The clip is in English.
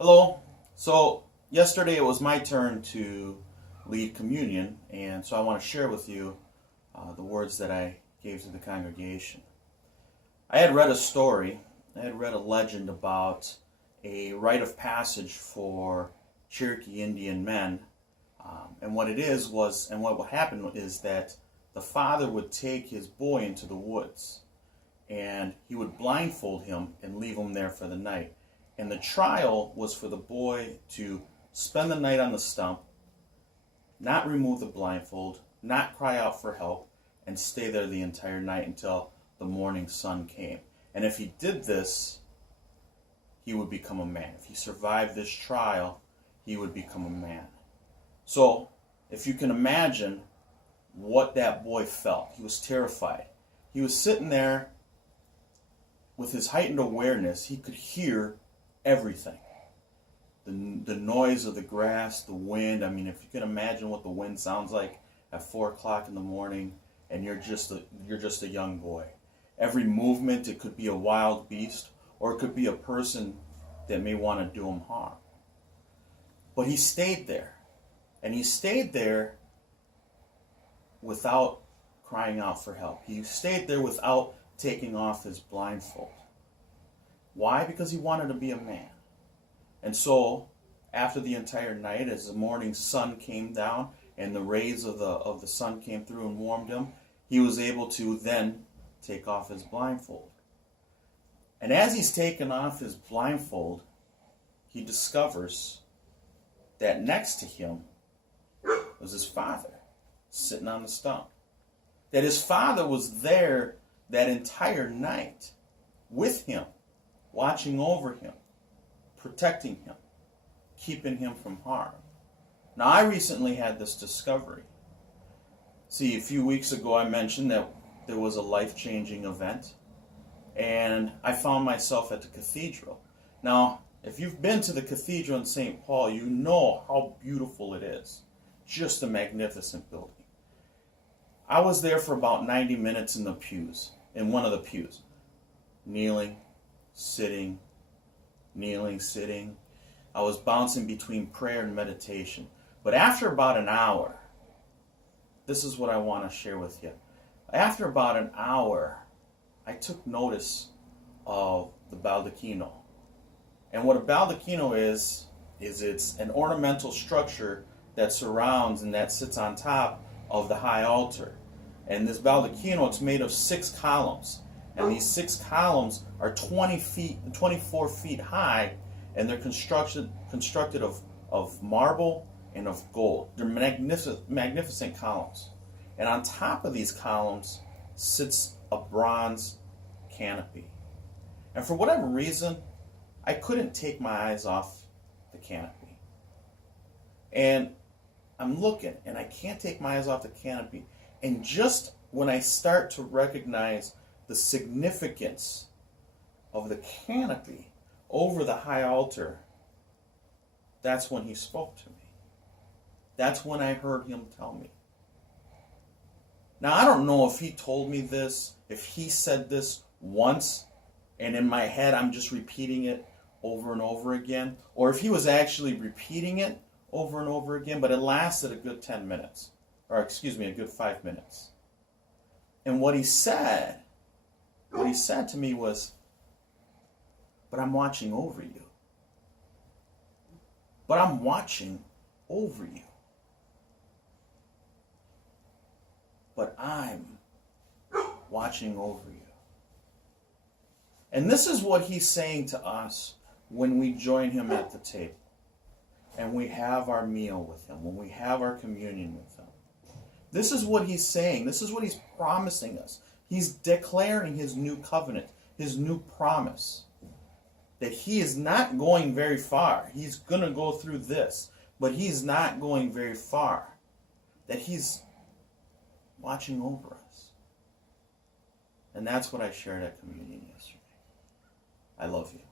Hello. So yesterday it was my turn to lead communion, and so I want to share with you the words that I gave to the congregation. I had read a story, I had read a legend about a rite of passage for Cherokee Indian men, and what it is was, and what would happen is that the father would take his boy into the woods, and he would blindfold him and leave him there for the night. And the trial was for the boy to spend the night on the stump, not remove the blindfold, not cry out for help, and stay there the entire night until the morning sun came. And if he did this, he would become a man. If he survived this trial, he would become a man. So, if you can imagine what that boy felt, he was terrified. He was sitting there with his heightened awareness. He could hear everything. The noise of the grass, the wind. I mean, if you can imagine what the wind sounds like at 4 o'clock in the morning, and you're just a young boy. Every movement, it could be a wild beast, or it could be a person that may want to do him harm. But he stayed there, and he stayed there without crying out for help. He stayed there without taking off his blindfold. Why? Because he wanted to be a man. And so, after the entire night, as the morning sun came down and the rays of the sun came through and warmed him, he was able to then take off his blindfold. And as he's taken off his blindfold, he discovers that next to him was his father, sitting on the stump. That his father was there that entire night with him, watching over him, protecting him, keeping him from harm. Now, I recently had this discovery. See, a few weeks ago I mentioned that there was a life-changing event, and I found myself at the cathedral. Now, if you've been to the cathedral in St. Paul, you know how beautiful it is. Just a magnificent building. I was there for about 90 minutes in the pews, in one of the pews, kneeling, sitting, kneeling, sitting. I was bouncing between prayer and meditation. But after about an hour, this is what I want to share with you. After about an hour, I took notice of the baldacchino. And what a baldacchino is it's an ornamental structure that surrounds and that sits on top of the high altar. And this baldacchino, it's made of 6 columns. And these 6 columns are 24 feet high, and they're constructed of marble and of gold. They're magnificent columns. And on top of these columns sits a bronze canopy. And for whatever reason, I couldn't take my eyes off the canopy. And I'm looking, and I can't take my eyes off the canopy. And just when I start to recognize the significance of the canopy over the high altar, that's when he spoke to me. That's when I heard him tell me. Now, I don't know if he told me this, if he said this once, and in my head I'm just repeating it over and over again, or if he was actually repeating it over and over again, but it lasted a good 10 minutes, or a good 5 minutes. And what he said to me was, but I'm watching over you. But I'm watching over you. But I'm watching over you. And this is what he's saying to us when we join him at the table. And we have our meal with him, when we have our communion with him. This is what he's saying. This is what he's promising us. He's declaring his new covenant, his new promise. That he is not going very far. He's going to go through this, but he's not going very far. That he's watching over us. And that's what I shared at communion yesterday. I love you.